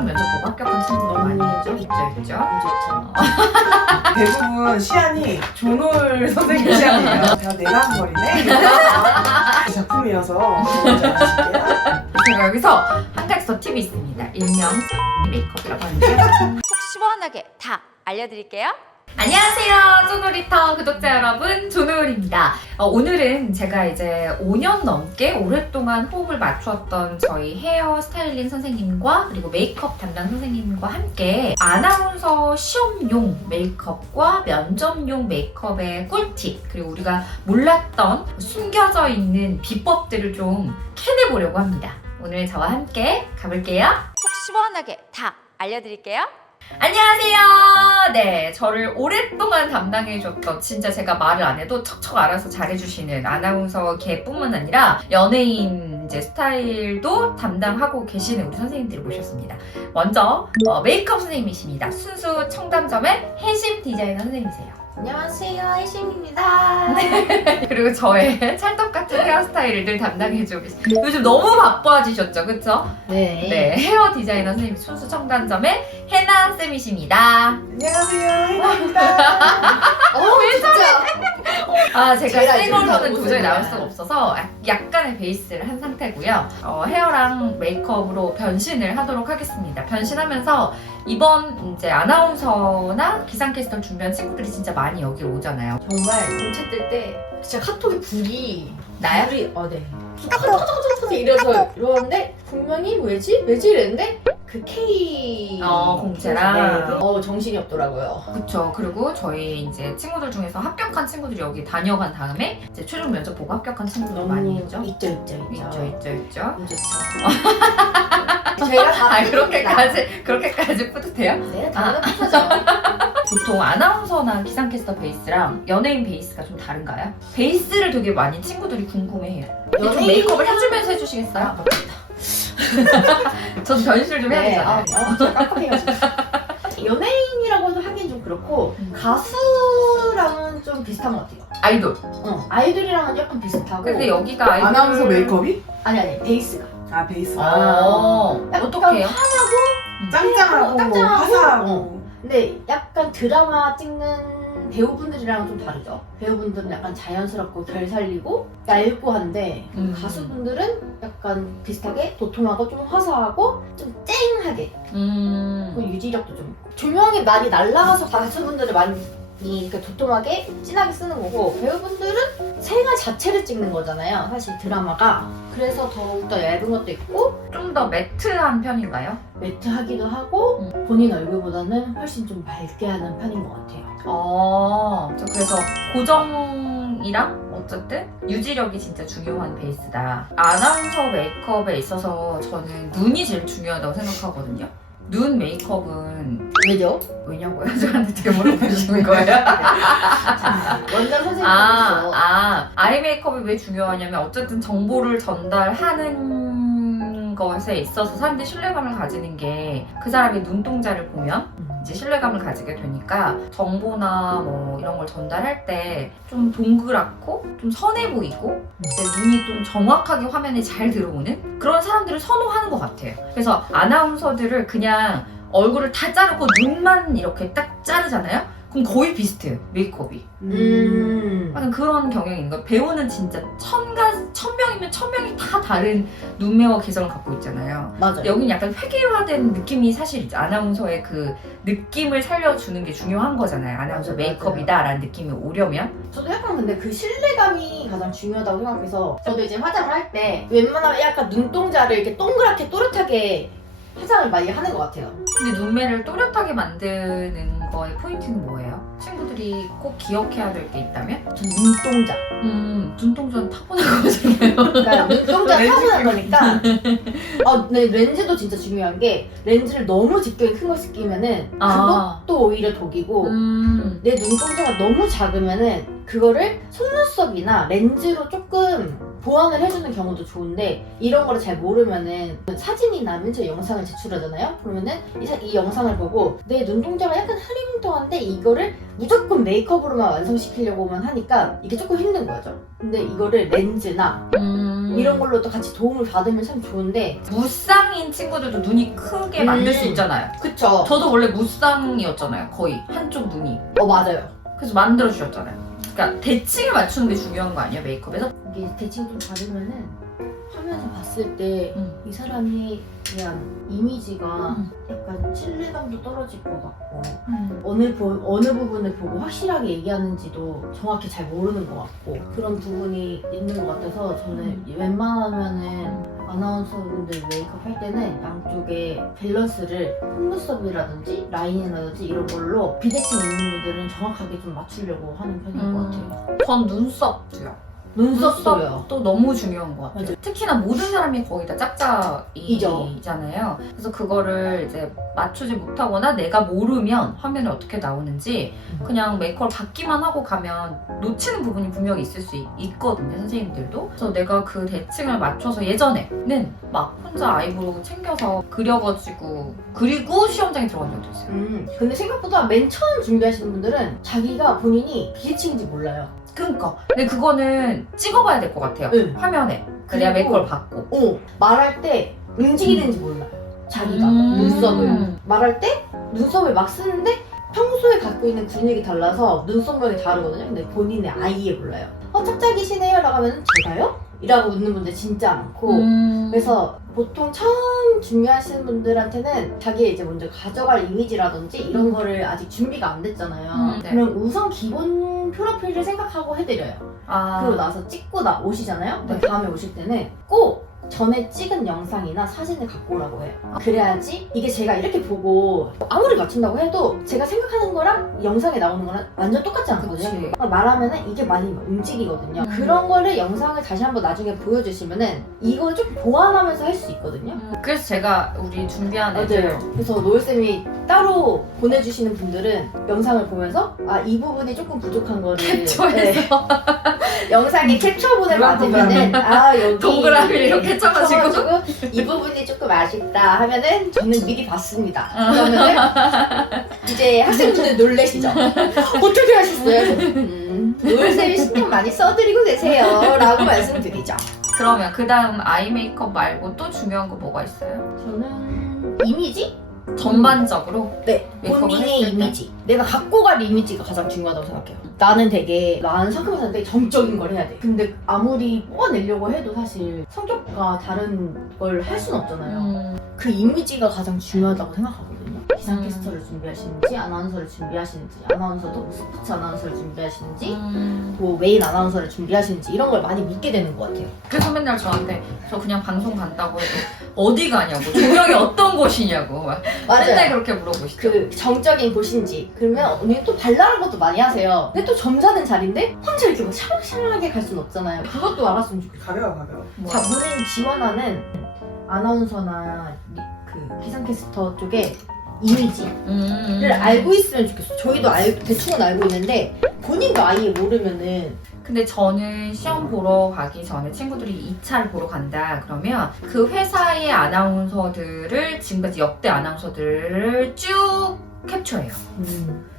최종 면접 보고 합격한 친구도 많이 있죠. 있죠. 대부분 시안이 조놀 선생님 시안이에요. 다 내가 한 거리네. 작품이어서 뭔지 아실게요. 제가 여기서 한 가지 더 팁이 있습니다. 일명 메이크업이라고 하는데요. 속 시원하게 다 알려드릴게요. 안녕하세요, 쪼놀이터 구독자 여러분, 조놀입니다. 오늘은 제가 이제 5년 넘게 오랫동안 호흡을 맞추었던 저희 헤어 스타일링 선생님과 그리고 메이크업 담당 선생님과 함께 아나운서 시험용 메이크업과 면접용 메이크업의 꿀팁, 그리고 우리가 몰랐던 숨겨져 있는 비법들을 좀 캐내보려고 합니다. 오늘 저와 함께 가볼게요. 속 시원하게 다 알려드릴게요. 안녕하세요. 네, 저를 오랫동안 담당해줬던, 진짜 제가 말을 안 해도 척척 알아서 잘해주시는 아나운서계뿐만 아니라 연예인 이제 스타일도 담당하고 계시는 우리 선생님들을 모셨습니다. 먼저 메이크업 선생님이십니다. 순수 청담점의 혜심 디자이너 선생님이세요. 안녕하세요, 혜심입니다. 그리고 저의 찰떡같은 헤어스타일을 담당해주고 계십니다. 요즘 너무 바빠지셨죠, 그쵸? 네. 네, 헤어 디자이너 선생님 순수 청담점의 해나 쌤이십니다. 안녕하세요. 해나입니다. 왜 저래? 제가 제가 생 얼로는 이제 도저히 나올 모습이야. 수가 없어서 약간의 베이스를 한 상태고요. 헤어랑 메이크업으로 변신을 하도록 하겠습니다. 변신하면서 이번 이제 아나운서나 기상캐스터를 준비한 친구들이 진짜 많이 여기 오잖아요. 정말 공채 뜰 때 진짜 카톡에 불이 나요? 네. 카톡 이러는데 분명히 왜지 이랬는데 그 K 공채랑. 정신이 없더라고요. 그쵸. 그리고 저희 이제 친구들 중에서 합격한 친구들이 여기 다녀간 다음에 이제 최종 면접 보고 합격한 친구들 많이 있죠. 있죠. 있죠. 좋죠. 제가 다 그렇게까지 뿌듯해요? 네, 당연히 뿌듯하죠. 보통 아나운서나 기상캐스터 베이스랑 연예인 베이스가 좀 다른가요? 베이스를 되게 많이 친구들이 궁금해해요. 좀 메이크업을 해주면서 해주시겠어요? 저도 변신을 좀 해야 되잖아요. 저 깜빡해가지고. 연예인이라고 하긴 좀 그렇고 가수랑은 좀 비슷한 것 같아요. 아이돌. 아이돌이랑은 약간 비슷하고. 근데 여기가 아이돌. 아나운서 메이크업이? 아니 베이스가 베이스. 어떻게 해요? 짱짱하고 짱짱하고, 화사하고. 근데 약간 드라마 찍는 배우분들이랑 좀 다르죠. 배우분들은 약간 자연스럽고 결 살리고 얇고 한데 가수분들은 약간 비슷하게 도톰하고 좀 화사하고 좀 쨍하게 그 유지력도 좀 있고. 조명이 많이 날라가서 가수분들을 많이 이렇게 도톰하게 진하게 쓰는 거고, 배우분들은 생활 자체를 찍는 거잖아요, 사실 드라마가. 그래서 더욱더 얇은 것도 있고 좀 더 매트한 편인가요? 매트하기도 하고 본인 얼굴보다는 훨씬 좀 맑게 하는 편인 것 같아요. 그래서 고정이랑 어쨌든 유지력이 진짜 중요한 베이스다. 아나운서 메이크업에 있어서 저는 눈이 제일 중요하다고 생각하거든요. 눈 메이크업은 왜죠? 왜냐고요? 저한테 되게 물어보시는 거예요? 원장 선생님께서 아이 메이크업이 왜 중요하냐면 어쨌든 정보를 전달하는 것에 있어서 사람들이 신뢰감을 가지는 게 그 사람의 눈동자를 보면 이제 신뢰감을 가지게 되니까 정보나 뭐 이런 걸 전달할 때 좀 동그랗고 좀 선해 보이고 내 눈이 좀 정확하게 화면에 잘 들어오는 그런 사람들을 선호하는 것 같아요. 그래서 아나운서들을 그냥 얼굴을 다 자르고 눈만 이렇게 딱 자르잖아요? 그럼 거의 비슷해요, 메이크업이. 약간 그런 경향이 있는 거예요. 배우는 진짜 1000명이면 1000명이 다 다른 눈매와 개성을 갖고 있잖아요. 맞아요. 여긴 약간 획일화된 느낌이 사실 있죠. 아나운서의 그 느낌을 살려주는 게 중요한 거잖아요. 아나운서 메이크업이다 라는 느낌이 오려면. 저도 약간 근데 그 신뢰감이 가장 중요하다고 생각해서, 저도 이제 화장을 할 때 웬만하면 약간 눈동자를 이렇게 동그랗게 또렷하게 화장을 많이 하는 것 같아요. 근데 눈매를 또렷하게 만드는 거의 포인트는 뭐예요? 친구들이 꼭 기억해야 될 게 있다면? 전 눈동자. 눈동자는 타고난 거잖아요. 그러니까 눈동자 타고난 거니까. 네, 렌즈도 진짜 중요한 게, 렌즈를 너무 집게 큰 걸 끼면은 그것도 오히려 독이고, 내 눈동자가 너무 작으면은 그거를 속눈썹이나 렌즈로 조금 보완을 해주는 경우도 좋은데, 이런 거를 잘 모르면은 사진이나 문자 영상을 제출하잖아요? 그러면은 이 영상을 보고 내 눈동자가 약간 흐림통한데 이거를 무조건 메이크업으로만 완성시키려고만 하니까 이게 조금 힘든 거죠. 근데 이거를 렌즈나 이런 걸로 또 같이 도움을 받으면 참 좋은데 무쌍인 친구들도 눈이 크게 만들 수 있잖아요. 그쵸? 저도 원래 무쌍이었잖아요. 거의 한쪽 눈이. 맞아요. 그래서 만들어 주셨잖아요. 그러니까 대칭을 맞추는 게 중요한 거 아니에요, 메이크업에서? 이게 대칭 좀 다르면은 화면에서 봤을 때 이 사람이 대한 이미지가 약간 신뢰감도 떨어질 것 같고 어느 부분을 보고 확실하게 얘기하는지도 정확히 잘 모르는 것 같고 그런 부분이 있는 것 같아서 저는 웬만하면은 아나운서분들 메이크업 할 때는 양쪽에 밸런스를 속눈썹이라든지 라인이라든지 이런 걸로 비대칭 있는 분들은 정확하게 좀 맞추려고 하는 편인 것 같아요. 전 눈썹도요. 눈썹도요. 눈썹도 너무 중요한 것 같아요. 맞아요. 특히나 모든 사람이 거의 다 짝짝이잖아요. 그래서 그거를 이제 맞추지 못하거나 내가 모르면 화면에 어떻게 나오는지 그냥 메이크업을 받기만 하고 가면 놓치는 부분이 분명히 있을 수 있거든요, 선생님들도. 그래서 내가 그 대칭을 맞춰서 예전에는 막 혼자 아이브로우 챙겨서 그려가지고 그리고 시험장에 들어간 적도 있어요. 근데 생각보다 맨 처음 준비하시는 분들은 자기가 본인이 비대칭인지 몰라요. 그러니까 근데 그거는 찍어봐야 될 것 같아요. 응. 화면에. 내가 메이크업을 받고. 말할 때 움직이는지 몰라요. 자기가 눈썹을 말할 때 눈썹을 막 쓰는데 평소에 갖고 있는 근육이 달라서 눈썹력이 다르거든요. 근데 본인의 아예 몰라요. 짝짝이시네요 라고 하면 제가요? 이라고 묻는 분들 진짜 많고 그래서 보통 처음 준비하시는 분들한테는 자기의 이제 먼저 가져갈 이미지라든지 이런 거를 아직 준비가 안 됐잖아요. 네. 그럼 우선 기본 프로필을 생각하고 해드려요. 그러고 나서 찍고 오시잖아요. 네. 다음에 오실 때는 꼭 전에 찍은 영상이나 사진을 갖고 오라고 해요. 그래야지 이게 제가 이렇게 보고 아무리 맞춘다고 해도 제가 생각하는 거랑 영상에 나오는 거랑 완전 똑같지 않거든요. 그치. 말하면은 이게 많이 움직이거든요. 그런 거를 영상을 다시 한번 나중에 보여주시면은 이걸 좀 보완하면서 할 수 있거든요. 그래서 제가 우리 준비한 애들 맞아요. 그래서 노을쌤이 따로 보내주시는 분들은 영상을 보면서 이 부분이 조금 부족한 거를 캡처해서 영상에 캡처본을 받으면은 여기 동그라미를 이렇게 쳐가지고 이 부분이 조금 아쉽다 하면은 저는 미리 봤습니다. 그러면은 이제 학생분들 놀래시죠? 어떻게 하셨어요? 노을쌤이 신경 많이 써드리고 계세요 라고 말씀드리죠. 그러면 그 다음 아이 메이크업 말고 또 중요한 거 뭐가 있어요? 저는 이미지? 전반적으로? 네, 메이크업을 본인의 했을 때? 이미지. 내가 갖고 갈 이미지가 가장 중요하다고 생각해요. 나는 상큼한 사람인데 정적인 걸 해야 돼. 근데 아무리 뽑아내려고 해도 사실 성격과 다른 걸 할 수는 없잖아요. 그 이미지가 가장 중요하다고 생각하거든요. 기상캐스터를 준비하시는지, 아나운서를 준비하시는지, 아나운서도 스포츠 아나운서를 준비하시는지, 뭐 메인 아나운서를 준비하시는지 이런 걸 많이 묻게 되는 것 같아요. 그래서 맨날 저한테 저 그냥 방송 간다고 해도 어디 가냐고 조명이 어떤 곳이냐고 막 맨날 그렇게 물어보시죠. 그 정적인 곳인지 그러면 언니 또 발랄한 것도 많이 하세요. 근데 또 점잖은 자리인데 혼자 이렇게 뭐 샤방샤방하게 갈 순 없잖아요. 그것도 알았으면 좋겠어요. 가벼워. 자, 본인이 지원하는 아나운서나 그 기상캐스터 쪽에 이미지를 알고 있으면 좋겠어요. 저희도 대충은 알고 있는데 본인도 아예 모르면은 근데 저는 시험 보러 가기 전에 친구들이 2차를 보러 간다 그러면 그 회사의 아나운서들을 지금까지 역대 아나운서들을 쭉 캡처해요.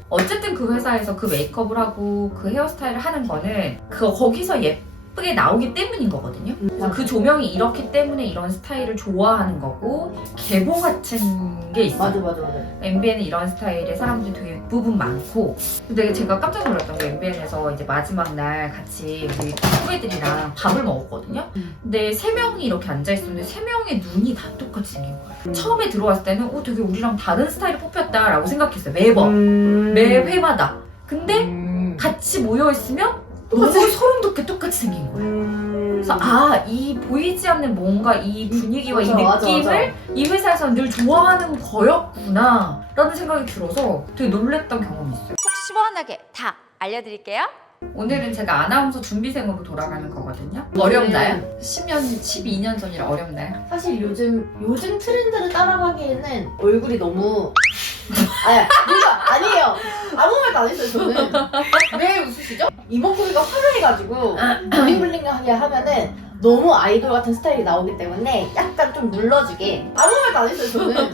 어쨌든 그 회사에서 그 메이크업을 하고 그 헤어스타일을 하는 거는 거기서 예쁘게 나오기 때문인 거거든요. 그래서 그 조명이 이렇기 때문에 이런 스타일을 좋아하는 거고 계보 같은 게 있어요. 맞아. MBN은 이런 스타일의 사람들이 되게 부분 많고 근데 제가 깜짝 놀랐던 게 MBN에서 이제 마지막 날 같이 우리 후배들이랑 밥을 먹었거든요. 근데 3명이 이렇게 앉아있었는데 3명의 눈이 다 똑같이 생긴 거예요. 처음에 들어왔을 때는 되게 우리랑 다른 스타일을 뽑혔다라고 생각했어요. 매번 매 회마다. 근데 같이 모여있으면 너무 소름 돋게 똑같이 생긴 거예요. 그래서 이 보이지 않는 뭔가 이 분위기와 이 느낌을 이 회사에서 늘 좋아하는 거였구나 라는 생각이 들어서 되게 놀랬던 경험이 있어요. 속 시원하게 다 알려드릴게요. 오늘은 제가 아나운서 준비생으로 돌아가는 거거든요. 어렵나요? 12년 전이라 어렵나요? 사실 요즘 트렌드를 따라가기에는 얼굴이 너무 아니에요. 아무 말도 안 했어요. 저는 왜 웃으시죠? 이목구비가 화려해가지고 블링블링하게 하면은 너무 아이돌 같은 스타일이 나오기 때문에 약간 좀 눌러주게 아무 말도 안 했어요. 저는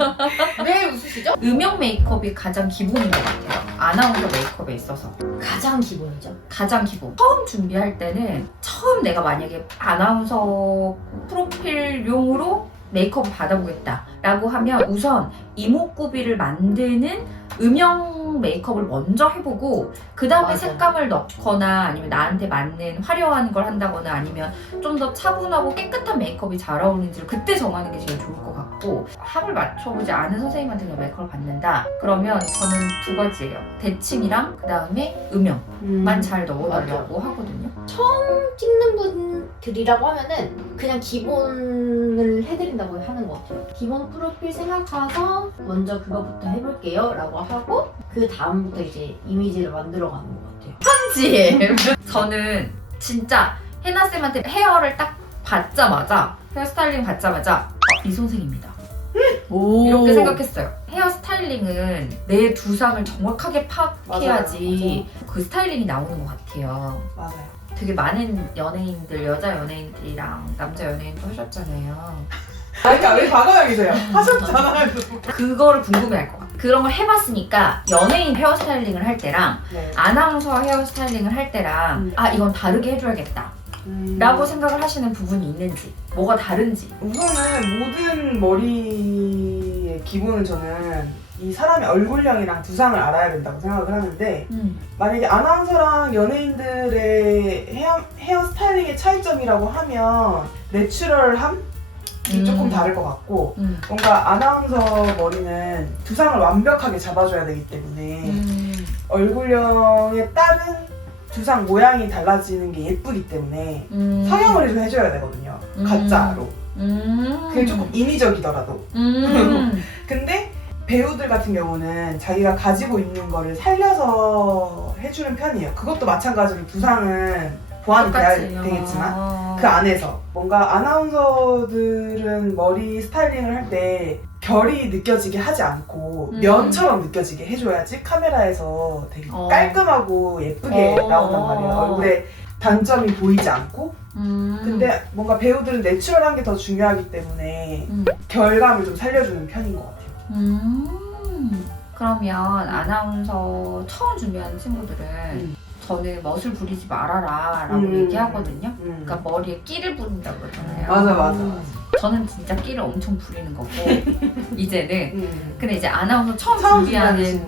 왜 웃으시죠? 그죠? 음영 메이크업이 가장 기본인 것 같아요. 아나운서 메이크업에 있어서. 가장 기본이죠. 가장 기본. 처음 준비할 때는 처음 내가 만약에 아나운서 프로필용으로 메이크업을 받아보겠다라고 하면 우선 이목구비를 만드는 음영 메이크업을 먼저 해보고 그 다음에 맞아. 색감을 넣거나 아니면 나한테 맞는 화려한 걸 한다거나 아니면 좀 더 차분하고 깨끗한 메이크업이 잘 어울리는지를 그때 정하는 게 제일 좋을 것 같고 합을 맞춰보지 않은 선생님한테 내가 메이크업을 받는다 그러면 저는 두 가지예요. 대칭이랑 그 다음에 음영만 잘 넣어달라고 하거든요. 찍는 분들이라고 하면은 그냥 기본을 해드린다고 하는 것 같아요. 기본 프로필 생각해서 먼저 그거부터 해볼게요 라고 하고 그 다음부터 이제 이미지를 만들어가는 것 같아요. 편집! 저는 진짜 해나쌤한테 헤어를 딱 받자마자 헤어스타일링 받자마자 이 선생입니다. 이렇게 생각했어요. 헤어스타일링은 내 두상을 정확하게 파악해야지 그 스타일링이 나오는 것 같아요. 맞아요. 되게 많은 연예인들, 여자 연예인들이랑 남자 연예인도 하셨잖아요. 그러니까 왜 과거형이세요? 하셨잖아요. 그거를 궁금해할 것 같아요. 그런 걸 해봤으니까 연예인 헤어스타일링을 할 때랑 네. 아나운서 헤어스타일링을 할 때랑 아 이건 다르게 해줘야겠다 라고 생각을 하시는 부분이 있는지 뭐가 다른지. 우선은 모든 머리의 기본은 저는 이 사람의 얼굴형이랑 두상을 알아야 된다고 생각을 하는데 만약에 아나운서랑 연예인들의 헤어스타일링의 차이점이라고 하면 내추럴함이 조금 다를 것 같고 뭔가 아나운서 머리는 두상을 완벽하게 잡아줘야 되기 때문에 얼굴형에 따른 두상 모양이 달라지는 게 예쁘기 때문에 성형을 좀 해줘야 되거든요. 가짜로. 그게 조금 인위적이더라도. 근데 배우들 같은 경우는 자기가 가지고 있는 거를 살려서 해주는 편이에요. 그것도 마찬가지로 두상은 보완이 되겠지만 그 안에서 뭔가 아나운서들은 머리 스타일링을 할 때 결이 느껴지게 하지 않고 면처럼 느껴지게 해줘야지 카메라에서 되게 깔끔하고 예쁘게 나온단 말이에요. 얼굴에 단점이 보이지 않고. 근데 뭔가 배우들은 내추럴한 게 더 중요하기 때문에 결감을 좀 살려주는 편인 것 같아요. 그러면 아나운서 처음 준비하는 친구들은 저는 멋을 부리지 말아라 라고 얘기하거든요. 그러니까 머리에 끼를 부린다고 그러잖아요. 맞아. 저는 진짜 끼를 엄청 부리는 거고 이제는. 근데 이제 아나운서 처음 준비하는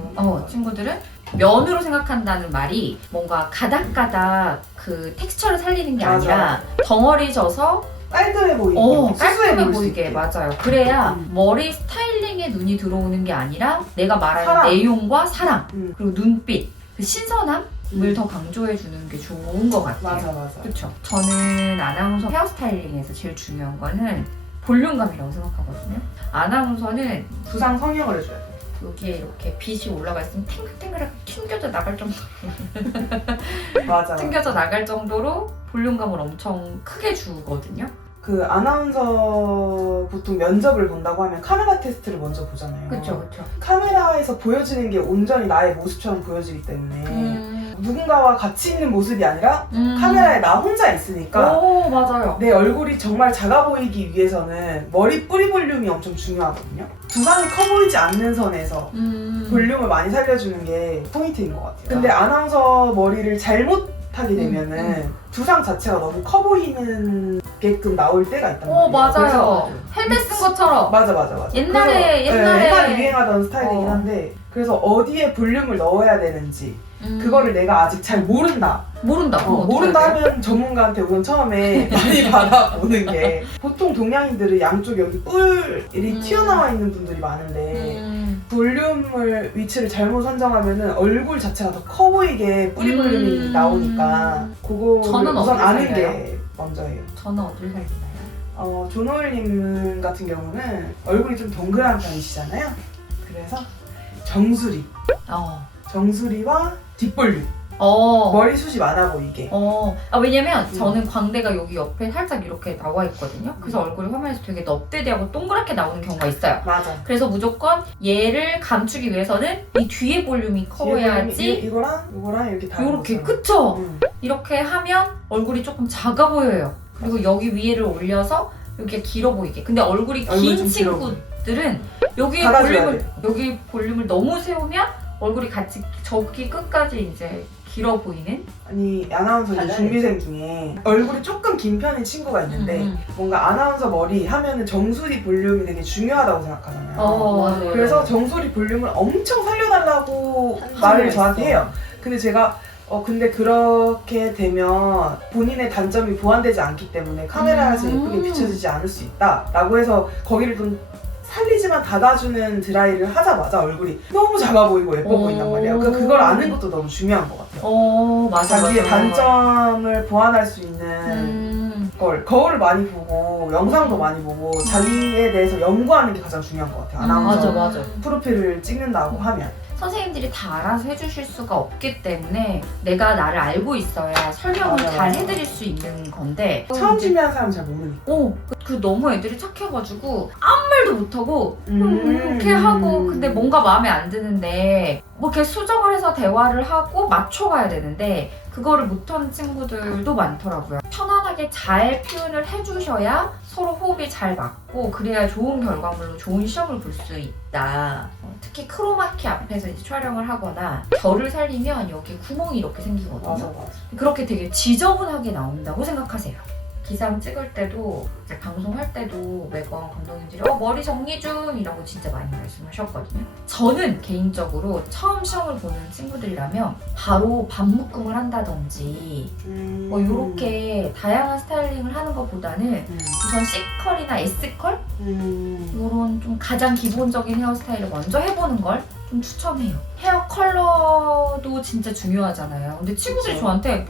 친구들은 면으로 생각한다는 말이 뭔가 가닥가닥 그 텍스처를 살리는 게 아니라 덩어리 져서 깔끔해 보이게, 깔끔해 보이게. 맞아요. 그래야 머리 스타일링에 눈이 들어오는 게 아니라 내가 말하는 사랑. 내용과 사랑 그리고 눈빛, 그 신선함을 더 강조해 주는 게 좋은 것 같아요. 맞아. 그렇죠. 저는 아나운서 헤어스타일링에서 제일 중요한 거는 볼륨감이라고 생각하거든요. 아나운서는 두상 성형을 해줘야 돼. 여기에 이렇게 빛이 올라가 있으면 탱글탱글하게 튕겨져 나갈 정도로 맞아. 튕겨져 나갈 정도로 볼륨감을 엄청 크게 주거든요. 그 아나운서 보통 면접을 본다고 하면 카메라 테스트를 먼저 보잖아요. 그렇죠. 카메라에서 보여지는 게 온전히 나의 모습처럼 보여지기 때문에 누군가와 같이 있는 모습이 아니라 카메라에 나 혼자 있으니까 오, 맞아요. 내 얼굴이 정말 작아 보이기 위해서는 머리 뿌리 볼륨이 엄청 중요하거든요. 두상이 커 보이지 않는 선에서 볼륨을 많이 살려주는 게 포인트인 것 같아요. 근데 아나운서 머리를 잘못하게 되면은 두상 자체가 너무 커 보이는 게끔 나올 때가 있단 말이에요. 맞아요. 헬멧 쓴 것처럼. 맞아. 옛날에 옛날에 유행하던 스타일이긴 한데 그래서 어디에 볼륨을 넣어야 되는지 그거를 내가 아직 잘 모른다. 모른다 하면 전문가한테 우선 처음에 많이 받아보는 게 보통 동양인들은 양쪽 여기 뿔이 튀어나와 있는 분들이 많은데 볼륨을 위치를 잘못 선정하면은 얼굴 자체가 더 커 보이게 뿌리 볼륨이 나오니까 그거를 우선 아는 게 먼저예요. 저는 어딜 살리나요? 조노을님 같은 경우는 얼굴이 좀 동그란 편이시잖아요. 그래서 정수리와 뒷볼륨 머리숱이 많아 보이게. 왜냐면 저는 광대가 여기 옆에 살짝 이렇게 나와 있거든요. 그래서 얼굴이 화면에서 되게 넙대대하고 동그랗게 나오는 경우가 있어요. 맞아. 그래서 무조건 얘를 감추기 위해서는 이 뒤에 볼륨이 커야지. 이거랑 이렇게 다. 이렇게 그쵸? 이렇게 하면 얼굴이 조금 작아 보여요. 그리고 여기 위에를 올려서 이렇게 길어 보이게. 근데 얼굴이 긴 친구들은 여기 닫아줘야 볼륨을 돼요. 여기 볼륨을 너무 세우면 얼굴이 같이 저기 끝까지 이제 길어 보이는. 아니 아나운서 이제 달라요. 준비생 중에 얼굴이 조금 긴 편인 친구가 있는데 뭔가 아나운서 머리 하면은 정수리 볼륨이 되게 중요하다고 생각하잖아요. 맞아요. 그래서 정수리 볼륨을 엄청 살려달라고 한 말을 소리가 저한테 있어. 해요. 근데 제가 근데 그렇게 되면 본인의 단점이 보완되지 않기 때문에 카메라에서 예쁘게 비춰지지 않을 수 있다 라고 해서 거기를 좀 살리지만 닫아주는 드라이를 하자마자 얼굴이 너무 작아 보이고 예뻐 보인단 말이에요. 그러니까 그걸 아는 것도 너무 중요한 것 같아요. 맞아. 자기의 맞아. 단점을 보완할 수 있는 거울을 많이 보고 영상도 많이 보고 자기에 대해서 연구하는 게 가장 중요한 것 같아요. 아나운서 맞아. 프로필을 찍는다고 하면. 선생님들이 다 알아서 해주실 수가 없기 때문에 내가 나를 알고 있어야 설명을 맞아, 잘 맞아. 해드릴 수 있는 건데 처음 이제 준비한 사람 잘 모르니까. 그 너무 애들이 착해가지고 아무 말도 못하고 이렇게 하고 근데 뭔가 마음에 안 드는데 뭐 이렇게 수정을 해서 대화를 하고 맞춰가야 되는데 그거를 못하는 친구들도 많더라고요. 편안하게 잘 표현을 해주셔야 서로 호흡이 잘 맞고 그래야 좋은 결과물로 좋은 시험을 볼 수 있다. 특히 크로마키 앞에서 이제 촬영을 하거나 결을 살리면 여기 구멍이 이렇게 생기거든요. 맞아. 그렇게 되게 지저분하게 나온다고 생각하세요. 기상 찍을 때도 이제 방송할 때도 매번 감독님들이 머리 정리 좀 이라고 진짜 많이 말씀하셨거든요. 저는 개인적으로 처음 시험을 보는 친구들이라면 바로 반묶음을 한다든지 뭐 이렇게 다양한 스타일링을 하는 것보다는 우선 C컬이나 S컬 이런 좀 가장 기본적인 헤어스타일을 먼저 해보는 걸 좀 추천해요. 헤어 컬러도 진짜 중요하잖아요. 근데 친구들이 그쵸. 저한테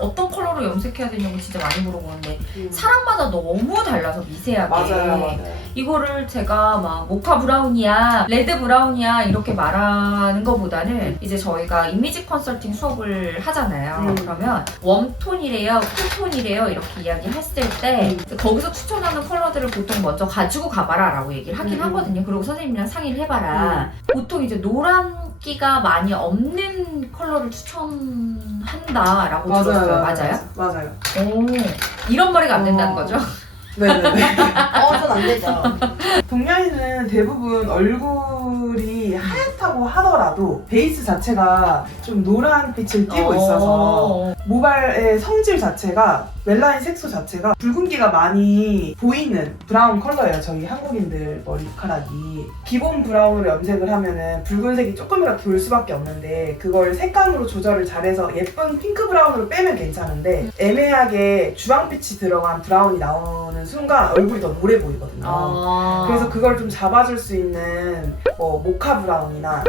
어떤 컬러로 염색해야 되냐고 진짜 많이 물어보는데 사람마다 너무 달라서 미세하게 맞아요. 이거를 제가 막 모카 브라운이야, 레드 브라운이야 이렇게 말하는 것보다는 이제 저희가 이미지 컨설팅 수업을 하잖아요. 그러면 웜톤이래요, 쿨톤이래요 이렇게 이야기했을 때 거기서 추천하는 컬러들을 보통 먼저 가지고 가봐라 라고 얘기를 하긴 하거든요. 그리고 선생님이랑 상의를 해봐라. 보통 이제 노란기가 많이 없는 컬러를 추천한다라고 들었어요. 맞아요? 맞아요. 오, 이런 머리가 안 된다는 거죠? 네네네. 전 안 되죠. 동양인은 대부분 얼굴이 하얗다고 하더라도 베이스 자체가 좀 노란 빛을 띠고 있어서 모발의 성질 자체가 멜라닌 색소 자체가 붉은기가 많이 보이는 브라운 컬러예요. 저희 한국인들 머리카락이 기본 브라운으로 염색을 하면은 붉은색이 조금이라도 돌 수밖에 없는데 그걸 색감으로 조절을 잘해서 예쁜 핑크 브라운으로 빼면 괜찮은데 애매하게 주황빛이 들어간 브라운이 나오는 순간 얼굴이 더 노래 보이거든요. 그래서 그걸 좀 잡아줄 수 있는 뭐 모카 브라운이나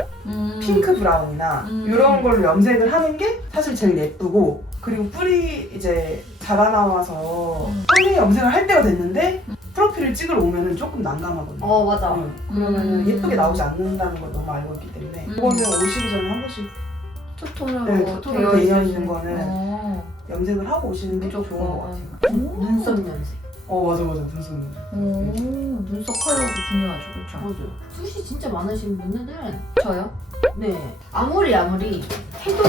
핑크 브라운이나 이런 걸로 염색을 하는 게 사실 제일 예쁘고 그리고 뿔이 이제 자라나와서 빨리 염색을 할 때가 됐는데 프로필을 찍으러 오면은 조금 난감하거든요. 맞아. 그러면은 예쁘게 나오지 않는다는 걸 너무 알고 있기 때문에 그거는 오시기 전에 한 번씩 투톤으로 투톤으로 되어 있는 거는 염색을 하고 오시는 게 좀 좋은 것 같아요. 눈썹 염색. 맞아 눈썹. 눈썹 컬러도 중요하죠, 그렇죠? 맞아요. 숱이 진짜 많으신 분들은 저요? 네 아무리 해도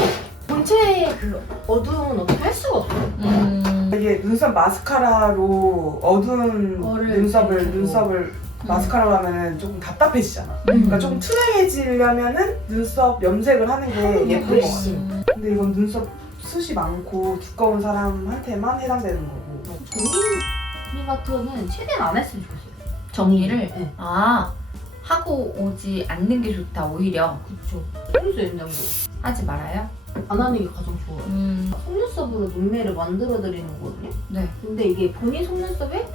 본체의 그 어두움은 어떻게 할 수가 없어요. 이게 눈썹 마스카라로 어두운 눈썹을 마스카라로 하면은 조금 답답해지잖아. 그러니까 조금 투명해지려면은 눈썹 염색을 하는 게 예쁜 것 같아요. 근데 이건 눈썹 숱이 많고 두꺼운 사람한테만 해당되는 거고. 정리 같은 거는 최대한 안 했으면 좋겠어요. 정리를 네. 하고 오지 않는 게 좋다 오히려. 그쵸. 속눈썹 연장도 하지 말아요. 안 하는 게 가장 좋아요. 속눈썹으로 눈매를 만들어드리는 거거든요. 네. 근데 이게 본인 속눈썹에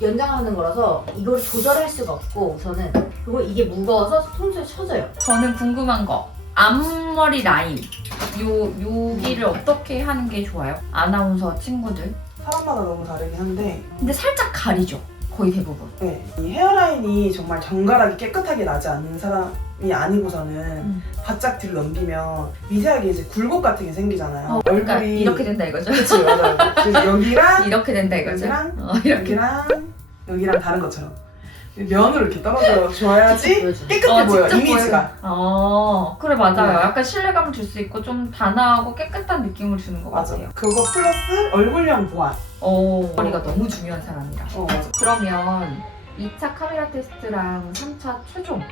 연장하는 거라서 이걸 조절할 수가 없고 우선은 그리고 이게 무거워서 속눈썹이 쳐져요. 저는 궁금한 거 앞머리 라인 여기를 어떻게 하는 게 좋아요? 아나운서 친구들. 사람마다 너무 다르긴 한데 근데 살짝 가리죠. 거의 대부분. 네. 이 헤어라인이 정말 정갈하게 깨끗하게 나지 않는 사람이 아니고서는 바짝 뒤로 넘기면 미세하게 이제 굴곡 같은 게 생기잖아요. 그러니까 얼굴이 이렇게 된다 이거죠? 그치 맞아요. 그래서 여기랑 이렇게 된다 이거죠? 이렇게. 여기랑 다른 것처럼 면으로 이렇게 떨어져 줘야지 보여줘. 깨끗해 보여 직접 이미지가. 그래 맞아요. 약간 신뢰감을 줄 수 있고 좀 단아하고 깨끗한 느낌을 주는 것 맞아. 같아요. 그거 플러스 얼굴형 보완. 머리가 너무 중요한 사람이라. 맞아. 그러면 2차 카메라 테스트랑 3차 최종이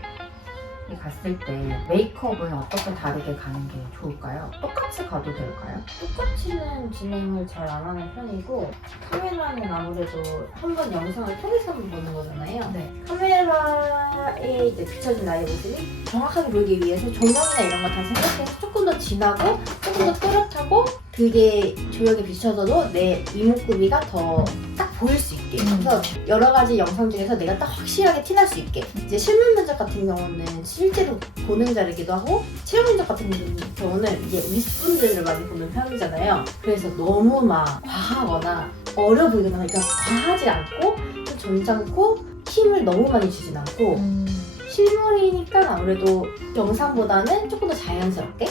갔을 때 메이크업은 어떻게 다르게 가는 게 좋을까요? 똑같이 가도 될까요? 똑같이는 진행을 잘 안 하는 편이고 카메라는 아무래도 한번 영상을 통해서 보는 거잖아요. 네. 카메라에 이제 비춰진 나의 모습이 정확하게 보이기 위해서 조명이나 이런 거 다 생각해서 조금 더 진하고 조금 더 또렷하고 그게 조명에 비춰져도 내 이목구비가 더 딱 보일 수 있게 그래서 여러 가지 영상 중에서 내가 딱 확실하게 티날 수 있게 이제 실물 면접 같은 경우는 실제로 보는 자리기도 하고 체험 면접 같은 경우는 이제 윗분들을 많이 보는 편이잖아요. 그래서 너무 막 과하거나 어려 보이거나 그러니까 과하지 않고 좀 점잖고 힘을 너무 많이 주진 않고 실물이니까 아무래도 영상보다는 조금 더 자연스럽게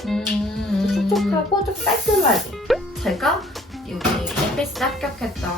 촉촉하고 좀 깔끔하게 제가 여기 EBS 합격했던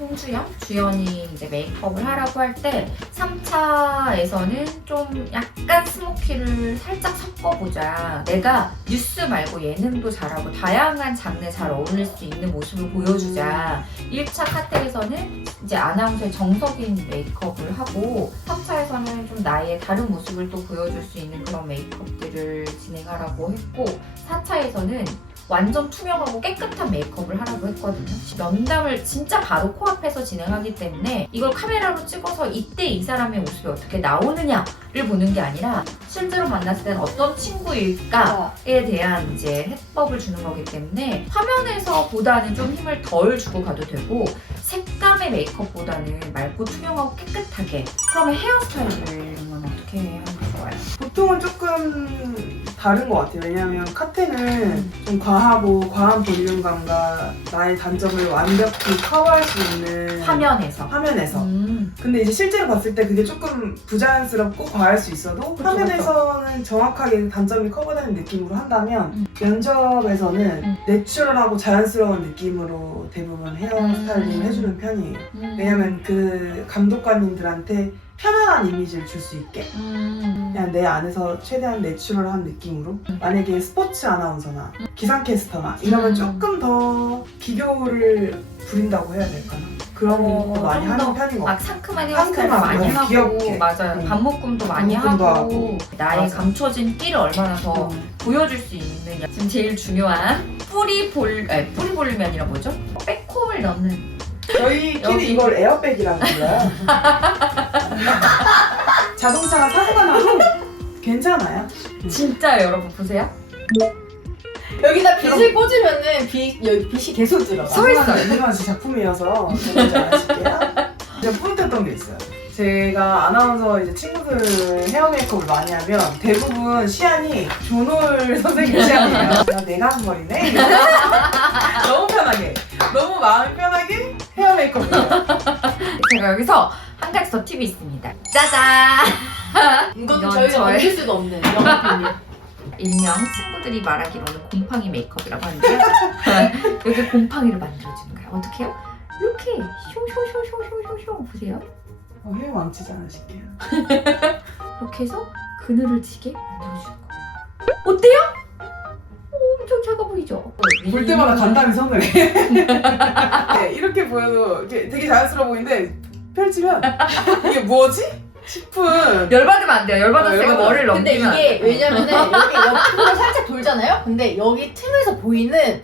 홍주연, 주연이 이제 메이크업을 하라고 할 때 3차에서는 좀 약간 스모키를 살짝 섞어보자. 내가 뉴스 말고 예능도 잘하고 다양한 장르에 잘 어울릴 수 있는 모습을 보여주자. 1차 카텍에서는 이제 아나운서의 정석인 메이크업을 하고 3차에서는 좀 나의 다른 모습을 또 보여줄 수 있는 그런 메이크업들을 진행하라고 했고 4차에서는 완전 투명하고 깨끗한 메이크업을 하라고 했거든요. 면담을 진짜 바로 코앞에서 진행하기 때문에 이걸 카메라로 찍어서 이때 이 사람의 모습이 어떻게 나오느냐를 보는 게 아니라 실제로 만났을 때는 어떤 친구일까에 대한 이제 해법을 주는 거기 때문에 화면에서 보다는 좀 힘을 덜 주고 가도 되고 색감의 메이크업보다는 맑고 투명하고 깨끗하게. 그러면 헤어스타일은 어떻게 하는 게 좋아요? 보통은 조금 다른 것 같아요. 왜냐하면 카테는 좀 과하고 과한 볼륨감과 나의 단점을 완벽히 커버할 수 있는 화면에서. 근데 이제 실제로 봤을 때 그게 조금 부자연스럽고 과할 수 있어도 그쵸, 화면에서는 정확하게 단점이 커버되는 느낌으로 한다면 면접에서는 내추럴하고 자연스러운 느낌으로 대부분 헤어스타일링을 해주는 편이에요. 왜냐면 그 감독관님들한테 편안한 이미지를 줄 수 있게 그냥 내 안에서 최대한 내추럴한 느낌으로 만약에 스포츠 아나운서나 기상캐스터나 이러면 조금 더 비교를 부린다고 해야 될까나 그런 거 많이 좀 하는 더 편인 것 막 같아요. 상큼한 헤어스타일 많이 상큼하고 하고 귀엽게. 맞아요. 반묶음도 많이 반묶음도 하고 하고. 나의 맞아. 감춰진 끼를 얼마나 더 보여줄 수 있느냐. 지금 제일 중요한 뿌리 볼륨이 아니라 뭐죠? 백홈을 넣는 저희끼리 여기. 이걸 에어백이라고 불러요. 자동차가 사고가 나도 괜찮아요. 진짜요, 여러분 보세요. 여기다 빛을 꽂으면은 빛이 계속 들어가. 서 있어요. 유명한 작품이어서 저는 잘 아실게요. 제가 뿌듯했던 게 있어요. 제가 아나운서 이제 친구들 헤어 메이크업을 많이 하면 대부분 시안이 조놀 선생님 시안이에요. 내가 한 머리네. 너무 편하게, 너무 마음 편하게 헤어 메이크업이에요. 제가 여기서 한 가지 더 팁이 있습니다. 짜잔! 이건 이건 저희가 저의- 만들 수가 없는 영화 비밀. 일명 친구들이 말하기로는 곰팡이 메이크업이라고 하는데요. 여기 곰팡이를 만들어주는 거예요. 어떻게 해요? 이렇게 쇼쇼쇼쇼쇼쇼 보세요. 헤어 망치지 않으실게요. 이렇게 해서 그늘을 지게 만들어주는 거예요. 어때요? 엄청 작아 보이죠? 볼 때마다 간담이 서늘해. 네, 이렇게 보여도 이게 되게 자연스러워 보이는데 펼치면 이게 뭐지? 싶은. 열받으면 안 돼요. 열받아서 제가 열받아. 머리를 근데 넘기면 이게 왜냐면은 여기 옆으로 살짝 돌잖아요? 근데 여기 틈에서 보이는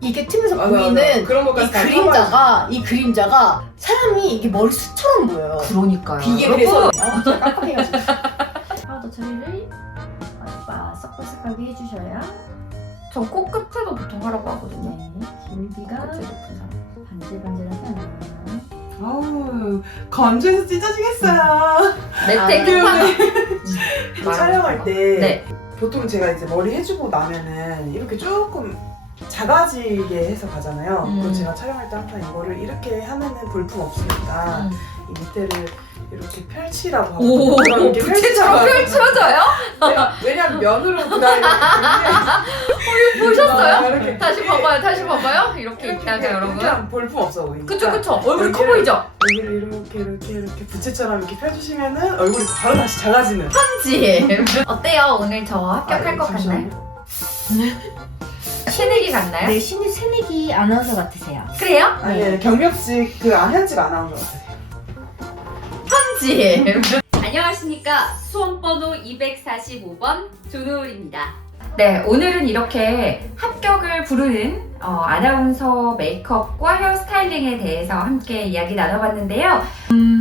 이게 틈에서 보이는 그런 것까지 다 이 그림자가 사람이 이게 머리 숱처럼 보여요. 그러니까요. 이게 여러분, 그래서 제가 깜빡해가지고 파우더 처리를 싹싹하게 해주셔야 전 코끝에도 보통 하라고 하거든요. 네, 길기가 끝이 높은 사람. 반질반질하게 나와요. 아우 건조해서 찢어지겠어요. 넥타이 아, 끝판왕. 촬영할 때 네. 보통 제가 이제 머리 해주고 나면은 이렇게 조금 작아지게 해서 가잖아요. 그럼 제가 촬영할 때 항상 이거를 이렇게 하면은 볼품 없으니까 이 밑에를 이렇게 펼치라고 하고 오, 이렇게 부채처럼 펼쳐져요? 왜냐면 면으로 그다음에 보셨어요? 이렇게 다시 봐봐요. 이렇게 있다가 여러분. 그냥 볼품 없어 보이니까. 그쵸. 얼굴이 커 보이죠? 여기를 이렇게 부채처럼 이렇게 펴주시면은 얼굴이 바로 다시 작아지는. 편지. 어때요? 오늘 저 합격할 아, 것 잠시만요. 같나요? 신입이 같나요? 네, 신입 새내기 아나운서 같으세요. 그래요? 아니 경력직 그 현직 아나운서 같아요. 편집. 안녕하십니까. 수험번호 245번 조노을입니다. 네, 오늘은 이렇게 합격을 부르는 아나운서 메이크업과 헤어스타일링에 대해서 함께 이야기 나눠봤는데요.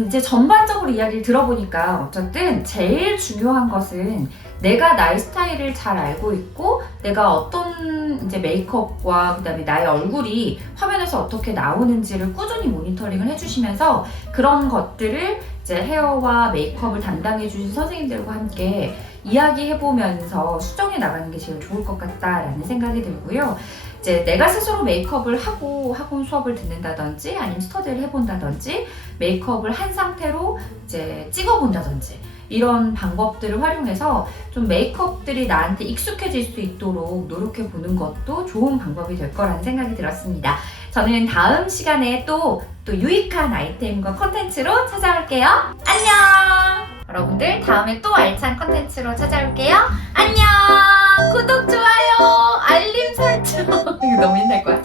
이제 전반적으로 이야기를 들어보니까 어쨌든 제일 중요한 것은 내가 나의 스타일을 잘 알고 있고 내가 어떤 이제 메이크업과 그다음에 나의 얼굴이 화면에서 어떻게 나오는지를 꾸준히 모니터링을 해주시면서 그런 것들을 이제 헤어와 메이크업을 담당해 주신 선생님들과 함께 이야기해보면서 수정해 나가는 게 제일 좋을 것 같다라는 생각이 들고요. 이제 내가 스스로 메이크업을 하고 학원 수업을 듣는다든지 아니면 스터디를 해본다든지 메이크업을 한 상태로 이제 찍어본다든지 이런 방법들을 활용해서 좀 메이크업들이 나한테 익숙해질 수 있도록 노력해보는 것도 좋은 방법이 될 거라는 생각이 들었습니다. 저는 다음 시간에 또 유익한 아이템과 콘텐츠로 찾아올게요. 안녕! 여러분들 다음에 또 알찬 콘텐츠로 찾아올게요. 안녕! 구독, 좋아요, 알림 설정. 이거 너무 옛날 거야?